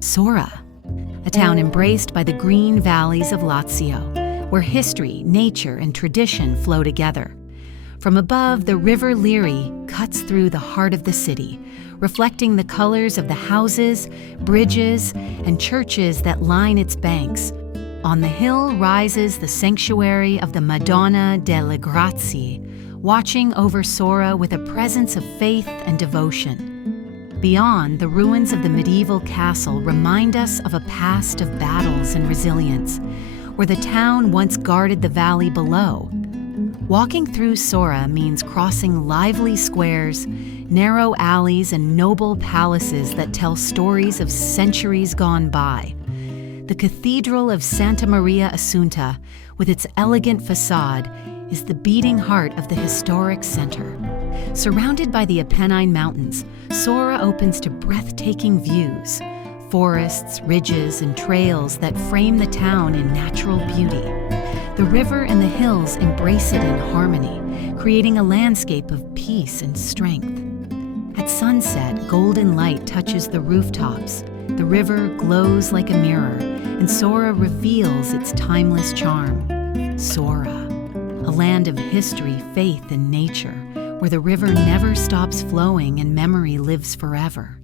Sora, a town embraced by the green valleys of Lazio, where history, nature, and tradition flow together. From above, the River Liri cuts through the heart of the city, reflecting the colors of the houses, bridges, and churches that line its banks. On the hill rises the sanctuary of the Madonna, delle Grazie, watching over Sora with a presence of faith and devotion. Beyond, the ruins of the medieval castle remind us of a past of battles and resilience, where the town once guarded the valley below. Walking through Sora means crossing lively squares, narrow alleys, and noble palaces that tell stories of centuries gone by. The Cathedral of Santa Maria Assunta, with its elegant facade, is the beating heart of the historic center. Surrounded by the Apennine Mountains, Sora opens to breathtaking views, forests, ridges, and trails that frame the town in natural beauty. The river and the hills embrace it in harmony, creating a landscape of peace and strength. At sunset, golden light touches the rooftops. The river glows like a mirror, and Sora reveals its timeless charm. Sora, a land of history, faith, and nature, where the river never stops flowing and memory lives forever.